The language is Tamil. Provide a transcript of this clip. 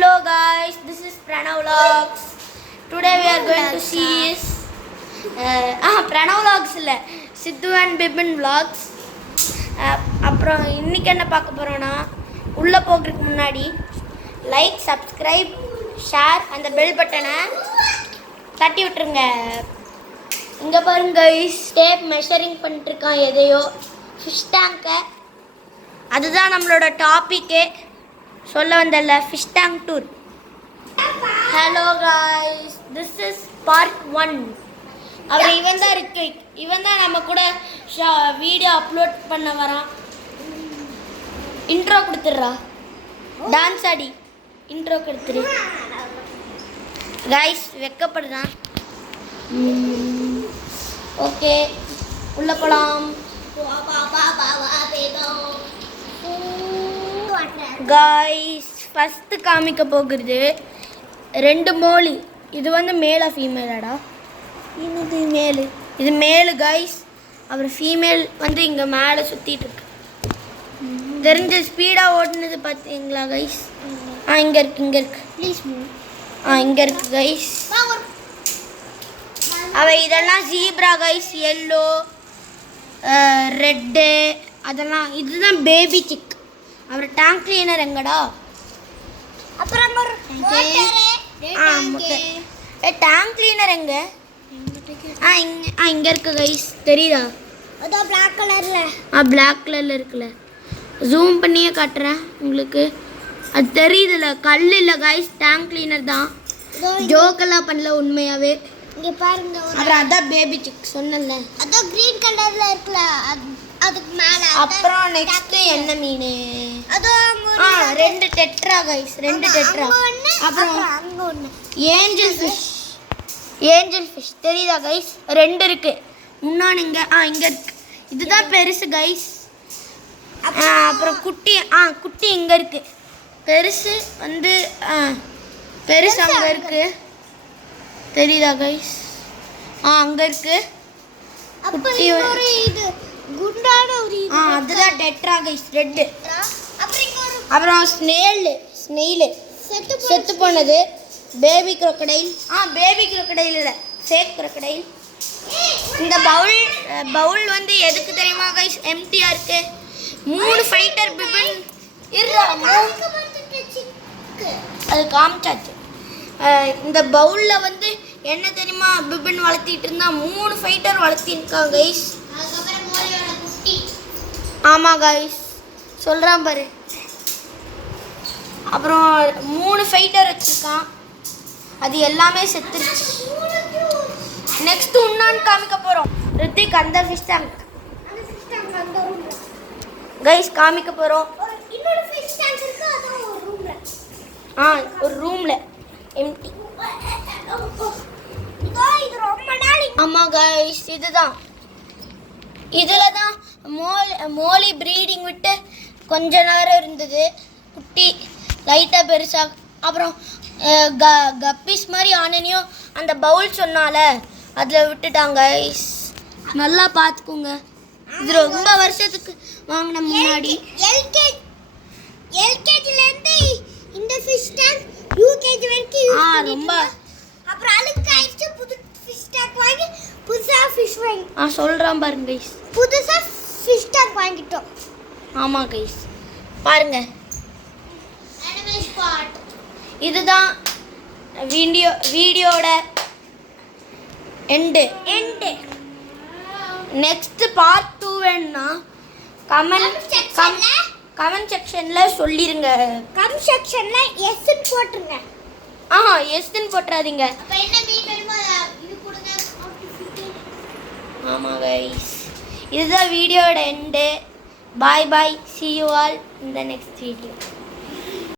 Hello guys, this is Pranav Vlogs. Today we are going to see is Pranav Vlogs இல்ல சித்து and Bibin Vlogs. அப்புறம் இன்னைக்கு என்ன பார்க்க போறோம்னா உள்ள போகிறதுக்கு முன்னாடி லைக், சப்ஸ்கிரைப், ஷேர் அந்த பெல் பட்டனை தட்டி விட்டுருங்க. இங்க பாருங்க guys, டேப் மெஷரிங் பண்ணிட்டு இருக்கான் எதையோ ஃபிஷ் டேங்கை. அதுதான் நம்மளோட டாபிக்கே. சொல்ல வந்தல்ல fish tank tour. Hello guys, this is part 1. அப்புறம் இவன் தான் இருக்கு, இவன் தான் நம்ம கூட வீடியோ அப்லோட் பண்ண வரான். இன்ட்ரோ கொடுத்துட்றா, டான்ஸ் ஆடி இன்ட்ரோ கொடுத்துரு. காய்ஸ் வெக்கப்படுதான். ஓகே, உள்ள போகலாம். காய்ஸ் ஃபஸ்ட்டு காமிக்க போகிறது 2 மோலி. இது வந்து மேலா ஃபீமேலாடா? இது மேலு, இது மேலு காய்ஸ். அப்புறம் ஃபீமேல் வந்து இங்கே மேலே சுற்றிட்டு இருக்கு. தெரிஞ்ச ஸ்பீடாக ஓட்டுனது பார்த்தீங்களா கைஸ்? இங்கே இருக்கு, இங்கே இருக்கு. ப்ளீஸ் இங்கே இருக்கு கைஸ். இதெல்லாம் ஜீப்ரா கைஸ், எல்லோ, ரெட்டு, அதெல்லாம். இதுதான் பேபி சிக். அப்புறம் டேங்க் கிளீனர் எங்கடா? அப்புறம் டேங்க் கிளீனர் எங்க? இங்க இருக்கு கைஸ், தெரியுதா? அதோ Black கலர்ல. Black கலர்ல இருக்குல்ல, ஜூம் பண்ணியே காட்டுறேன் உங்களுக்கு. அது தெரியுதுல, கல் இல்ல கைஸ், டேங்க் கிளீனர் தான். ஜோக்கெல்லாம் பண்ணல உண்மையாவே. இங்க பாருங்க. அப்புறம் அதான் பேபி சிக் சொன்னல, அதோ கிரீன் கலர்ல இருக்குல, அதுக்கு மேல. அப்புறம் நெக்ஸ்ட் என்ன மீன்? அதோ 2 டெட்ரா கைஸ், 2 டெட்ரா. அப்புறம் அங்க ஒண்ணு ஏஞ்சல் ஃபிஷ். ஏஞ்சல் ஃபிஷ் தெரியுதா கைஸ்? 2 இருக்கு. முன்னாடி இங்க இங்க இருக்கு. இதுதான் பெருசு கைஸ். அப்புறம் குட்டி குட்டி இங்க இருக்கு. பெருசு வந்து பெருசு அங்க இருக்கு, தெரியுதா கைஸ்? அங்க இருக்கு. குட்டி ஒரு இது குண்டான ஒரு இது, அதுதான் டெட்ரா கைஸ், ரெட். அப்புறம் ஸ்னெயில் செத்து போனது. Baby crocodile. பேபி crocodile இல்ல, ஃபேக் crocodile. இந்த பவுல் வந்து எதுக்கு தெரியுமா கைஸ்? எம்டியா இருக்கு. 3 ஃபைட்டர் பிபின் அது காமிச்சாச்சு. இந்த பவுல்ல வந்து என்ன தெரியுமா பிபின் வளர்த்திட்டு இருந்தா? 3 ஃபைட்டர் வளர்த்திருக்காங்க கைஸ். ஆமா கைஸ், சொல்றான் பாரு. அப்புறம் 3 ஃபைட்டர் வச்சிருக்கான், அது எல்லாமே செத்துருச்சு. நெக்ஸ்ட் உன்னான்னு காமிக்க போறோம். ரித்திக் அந்த ஃபிஷ் டேங்க் கைஸ் காமிக்க போறோம். இன்னொரு ஃபிஷ் டேங்க் இருக்கு, அது ஒரு ரூம்ல. ஒரு ரூம்ல எம்டி. இது ரொம்ப நாள். ஆமா கைஸ், இதுதான். இதுல தான் மோலி ப்ரீடிங் விட்டு கொஞ்ச நேரம் இருந்தது. குட்டி லைட்டாக பெருசா. அப்புறம் கப்பீஸ் மாதிரி ஆனனையும் அந்த பவுல் சொன்னால அதில் விட்டுட்டாங்க. நல்லா பார்த்துக்கோங்க. இது ரொம்ப வருஷத்துக்கு வாங்கின முன்னாடி. எல்கேஜிலேருந்து இந்த ஃபிஷ் டேங்க் யூகேஜி வரைக்கும் ரொம்ப. அப்புறம் அதுக்கு ஆயிடுச்சு, புது ஃபிஷ் டேங்க் வாங்கி புதுசாக ஃபிஷ் வாங்கி சொல்கிறான் பாருங்க கைஸ். புதுசாக ஃபிஷ் டேங்க் வாங்கிட்டோம். ஆமாம் கைஸ், பாருங்க. இதுதான் வீடியோட எண்டு. நெக்ஸ்ட் பார்ட் 2 வேணும்னா கமெண்ட் செக்ஷன்ல சொல்லிருங்க. கமெண்ட் செக்ஷன்ல எஸ் போட்டுருங்க. எஸ்ன்னு போட்டுறாதீங்க. ஆமா கைஸ், இதுதான் வீடியோட end. Bye bye, see you all in the next video.